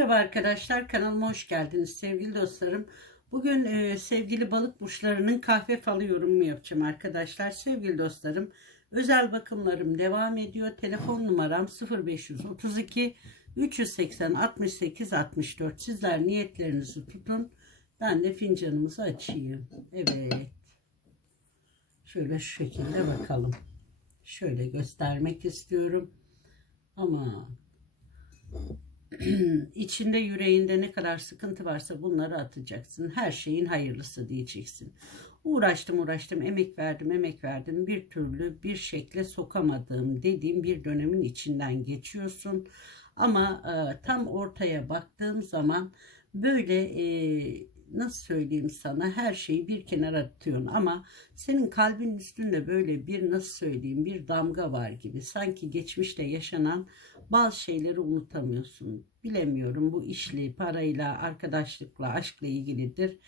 Merhaba arkadaşlar kanalıma hoş geldiniz sevgili dostlarım. Bugün e, sevgili balık burçlarının kahve falı yorumu yapacağım arkadaşlar. Sevgili dostlarım özel bakımlarım devam ediyor. Telefon numaram 0532 380 68 64. Sizler niyetlerinizi tutun. Ben de fincanımızı açayım. Evet. Şöyle şu şekilde bakalım. Şöyle göstermek istiyorum. Ama içinde yüreğinde ne kadar sıkıntı varsa bunları atacaksın. Her şeyin hayırlısı diyeceksin. Uğraştım uğraştım emek verdim emek verdim bir türlü bir şekle sokamadığım dediğim bir dönemin içinden geçiyorsun. Ama e, tam ortaya baktığım zaman böyle e, nasıl söyleyeyim sana her şeyi bir kenara atıyorsun ama senin kalbin üstünde böyle bir nasıl söyleyeyim bir damga var gibi sanki geçmişte yaşanan bazı şeyleri unutamıyorsun. Bilemiyorum bu işle, parayla, arkadaşlıkla, aşkla ilgilidir.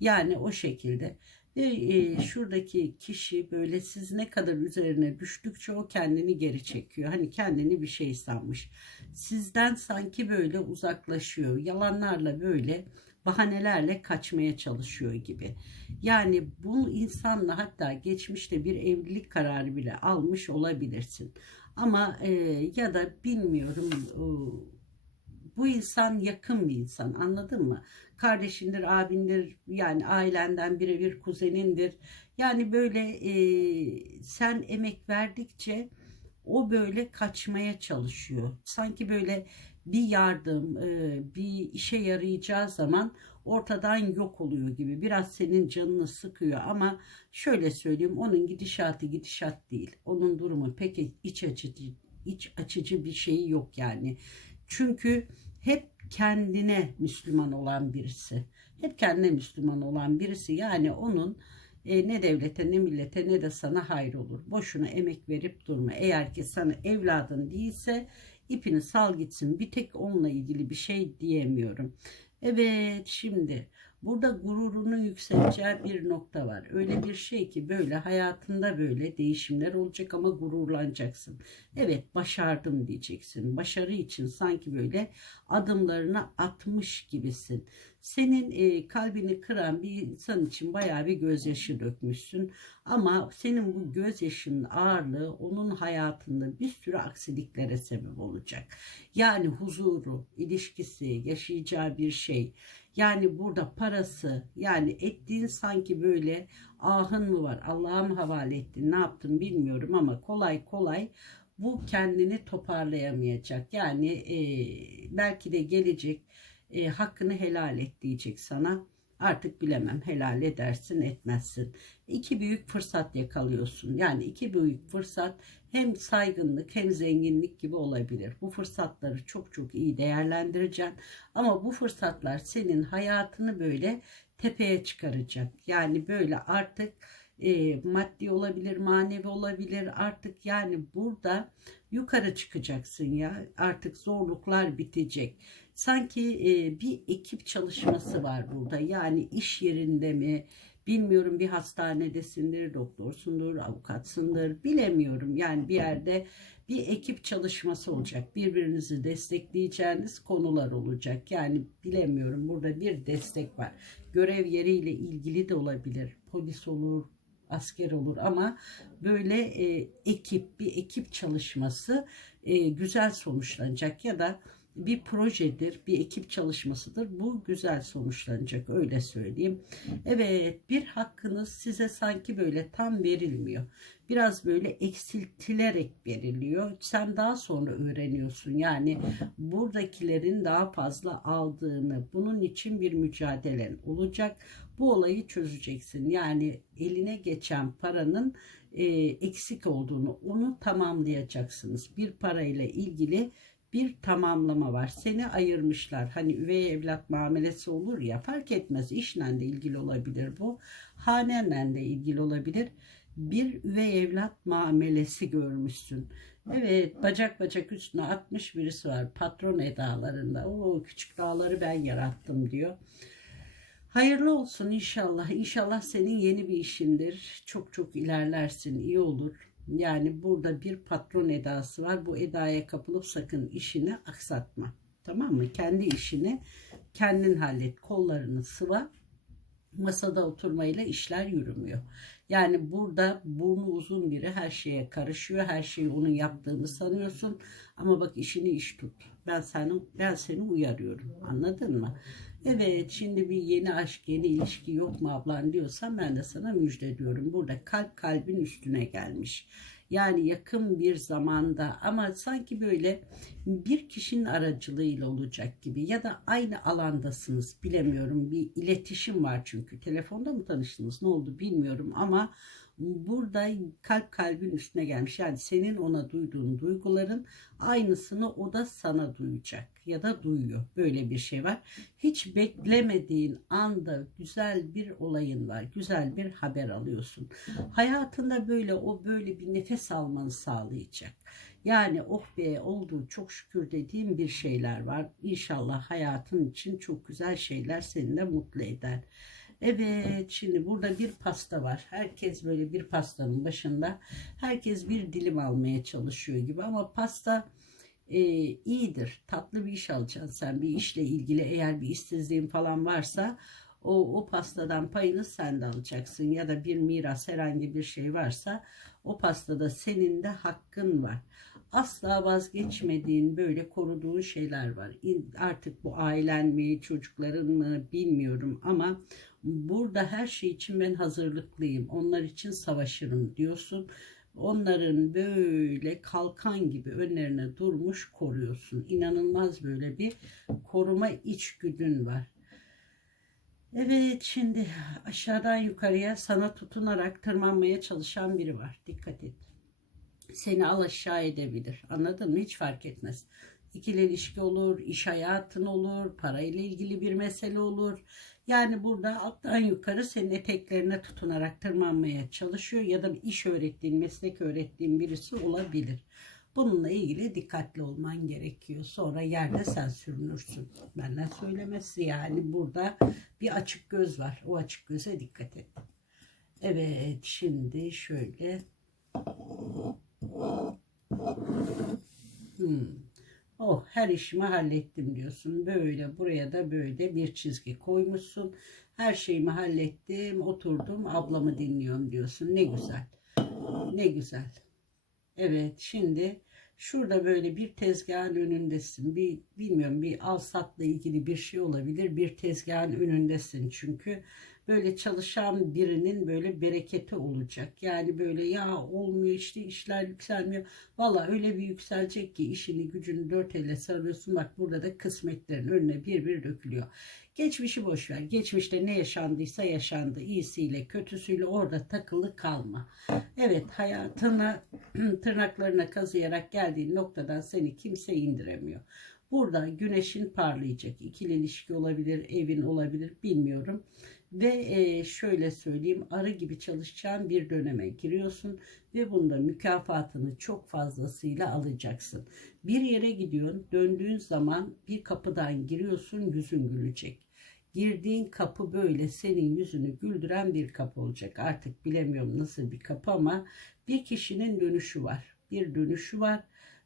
Yani o şekilde. Ve e, şuradaki kişi böyle siz ne kadar üzerine düştükçe o kendini geri çekiyor. Hani kendini bir şey sanmış. Sizden sanki böyle uzaklaşıyor. Yalanlarla böyle bahanelerle kaçmaya çalışıyor gibi. Yani bu insanla hatta geçmişte bir evlilik kararı bile almış olabilirsin. Ama e, ya da bilmiyorum e, bu insan yakın bir insan anladın mı? Kardeşindir, abindir yani ailenden birebir kuzenindir. Yani böyle e, sen emek verdikçe o böyle kaçmaya çalışıyor. Sanki böyle bir yardım, e, bir işe yarayacağı zaman ortadan yok oluyor gibi. Biraz senin canını sıkıyor ama şöyle söyleyeyim onun gidişatı gidişat değil. Onun durumu pek iç açıcı, iç açıcı bir şeyi yok yani. Çünkü hep kendine Müslüman olan birisi. Hep kendine Müslüman olan birisi yani onun e, ne devlete ne millete ne de sana hayır olur. Boşuna emek verip durma. Eğer ki sana evladın değilse ipini sal gitsin. Bir tek onunla ilgili bir şey diyemiyorum. Evet şimdi burada gururunu yükselteceği bir nokta var. Öyle bir şey ki böyle hayatında böyle değişimler olacak ama gururlanacaksın. Evet başardım diyeceksin. Başarı için sanki böyle adımlarını atmış gibisin. Senin e, kalbini kıran bir insan için bayağı bir gözyaşı dökmüşsün. Ama senin bu gözyaşının ağırlığı onun hayatında bir sürü aksiliklere sebep olacak. Yani huzuru, ilişkisi, yaşayacağı bir şey. Yani burada parası yani ettiğin sanki böyle ahın mı var Allah'a mı havale ettin ne yaptın bilmiyorum ama kolay kolay bu kendini toparlayamayacak. Yani e, belki de gelecek e, hakkını helal et diyecek sana. Artık bilemem helal edersin etmezsin. İki büyük fırsat yakalıyorsun. Yani iki büyük fırsat hem saygınlık hem zenginlik gibi olabilir. Bu fırsatları çok çok iyi değerlendireceksin. Ama bu fırsatlar senin hayatını böyle tepeye çıkaracak. Yani böyle artık e, maddi olabilir, manevi olabilir. Artık yani burada yukarı çıkacaksın ya. Artık zorluklar bitecek. Sanki e, bir ekip çalışması var burada. Yani iş yerinde mi, bilmiyorum bir hastanedesindir, doktorsundur, avukatsındır, bilemiyorum. Yani bir yerde bir ekip çalışması olacak. Birbirinizi destekleyeceğiniz konular olacak. Yani bilemiyorum burada bir destek var. Görev yeriyle ilgili de olabilir. Polis olur, asker olur ama böyle e, ekip bir ekip çalışması e, güzel sonuçlanacak ya da bir projedir, bir ekip çalışmasıdır. Bu güzel sonuçlanacak öyle söyleyeyim. Evet bir hakkınız size sanki böyle tam verilmiyor. Biraz böyle eksiltilerek veriliyor. Sen daha sonra öğreniyorsun. Yani buradakilerin daha fazla aldığını, bunun için bir mücadelen olacak. Bu olayı çözeceksin. Yani eline geçen paranın e, eksik olduğunu, onu tamamlayacaksınız. Bir parayla ilgili bir tamamlama var. Seni ayırmışlar. Hani üvey evlat muamelesi olur ya fark etmez. İşle de ilgili olabilir bu. Hanenle de ilgili olabilir. Bir üvey evlat muamelesi görmüşsün. Evet bacak bacak üstüne atmış birisi var. Patron edalarında. O küçük dağları ben yarattım diyor. Hayırlı olsun inşallah. İnşallah senin yeni bir işindir. Çok çok ilerlersin. iyi olur. Yani burada bir patron edası var. Bu edaya kapılıp sakın işini aksatma. Tamam mı? Kendi işini kendin hallet. Kollarını sıva. Masada oturmayla işler yürümüyor. Yani burada burnu uzun biri her şeye karışıyor. Her şeyi onun yaptığını sanıyorsun. Ama bak işini iş tut. Ben seni ben seni uyarıyorum. Anladın mı? Evet şimdi bir yeni aşk, yeni ilişki yok mu ablan diyorsan ben de sana müjde diyorum. Burada kalp kalbin üstüne gelmiş. Yani yakın bir zamanda ama sanki böyle bir kişinin aracılığıyla olacak gibi ya da aynı alandasınız bilemiyorum bir iletişim var çünkü telefonda mı tanıştınız ne oldu bilmiyorum ama burada kalp kalbin üstüne gelmiş. Yani senin ona duyduğun duyguların aynısını o da sana duyacak ya da duyuyor. Böyle bir şey var. Hiç beklemediğin anda güzel bir olayın var. Güzel bir haber alıyorsun. Hayatında böyle o böyle bir nefes almanı sağlayacak. Yani oh be oldu çok şükür dediğim bir şeyler var. İnşallah hayatın için çok güzel şeyler seni de mutlu eder. Evet şimdi burada bir pasta var. Herkes böyle bir pastanın başında. Herkes bir dilim almaya çalışıyor gibi ama pasta e, iyidir. Tatlı bir iş alacaksın sen bir işle ilgili eğer bir işsizliğin falan varsa o, o pastadan payını sen de alacaksın ya da bir miras herhangi bir şey varsa o pastada senin de hakkın var asla vazgeçmediğin böyle koruduğun şeyler var. Artık bu ailen mi, çocukların mı bilmiyorum ama burada her şey için ben hazırlıklıyım. Onlar için savaşırım diyorsun. Onların böyle kalkan gibi önlerine durmuş koruyorsun. İnanılmaz böyle bir koruma içgüdün var. Evet şimdi aşağıdan yukarıya sana tutunarak tırmanmaya çalışan biri var. Dikkat et seni al aşağı edebilir. Anladın mı? Hiç fark etmez. İkili ilişki olur, iş hayatın olur, parayla ilgili bir mesele olur. Yani burada alttan yukarı senin eteklerine tutunarak tırmanmaya çalışıyor ya da iş öğrettiğin, meslek öğrettiğin birisi olabilir. Bununla ilgili dikkatli olman gerekiyor. Sonra yerde sen sürünürsün. Benden söylemesi yani burada bir açık göz var. O açık göze dikkat et. Evet şimdi şöyle Hmm. Oh her işimi hallettim diyorsun. Böyle buraya da böyle bir çizgi koymuşsun. Her şeyimi hallettim, oturdum, ablamı dinliyorum diyorsun. Ne güzel. Ne güzel. Evet şimdi şurada böyle bir tezgahın önündesin. Bir bilmiyorum bir al satla ilgili bir şey olabilir. Bir tezgahın önündesin çünkü böyle çalışan birinin böyle bereketi olacak. Yani böyle ya olmuyor işte işler yükselmiyor. Valla öyle bir yükselecek ki işini gücünü dört elle sarıyorsun. Bak burada da kısmetlerin önüne bir bir dökülüyor. Geçmişi boş ver. Geçmişte ne yaşandıysa yaşandı. İyisiyle kötüsüyle orada takılı kalma. Evet hayatına tırnaklarına kazıyarak geldiğin noktadan seni kimse indiremiyor. Burada güneşin parlayacak. İkili ilişki olabilir, evin olabilir bilmiyorum. Ve e, şöyle söyleyeyim arı gibi çalışacağın bir döneme giriyorsun ve bunda mükafatını çok fazlasıyla alacaksın. Bir yere gidiyorsun döndüğün zaman bir kapıdan giriyorsun yüzün gülecek. Girdiğin kapı böyle senin yüzünü güldüren bir kapı olacak. Artık bilemiyorum nasıl bir kapı ama bir kişinin dönüşü var. Bir dönüşü var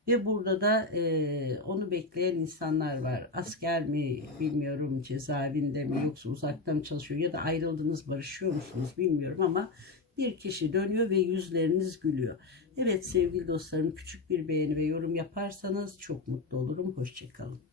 ve burada da e, onu bekleyen insanlar var. Asker mi bilmiyorum cezaevinde mi yoksa uzakta mı çalışıyor ya da ayrıldınız barışıyor musunuz bilmiyorum ama bir kişi dönüyor ve yüzleriniz gülüyor. Evet sevgili dostlarım küçük bir beğeni ve yorum yaparsanız çok mutlu olurum. Hoşçakalın.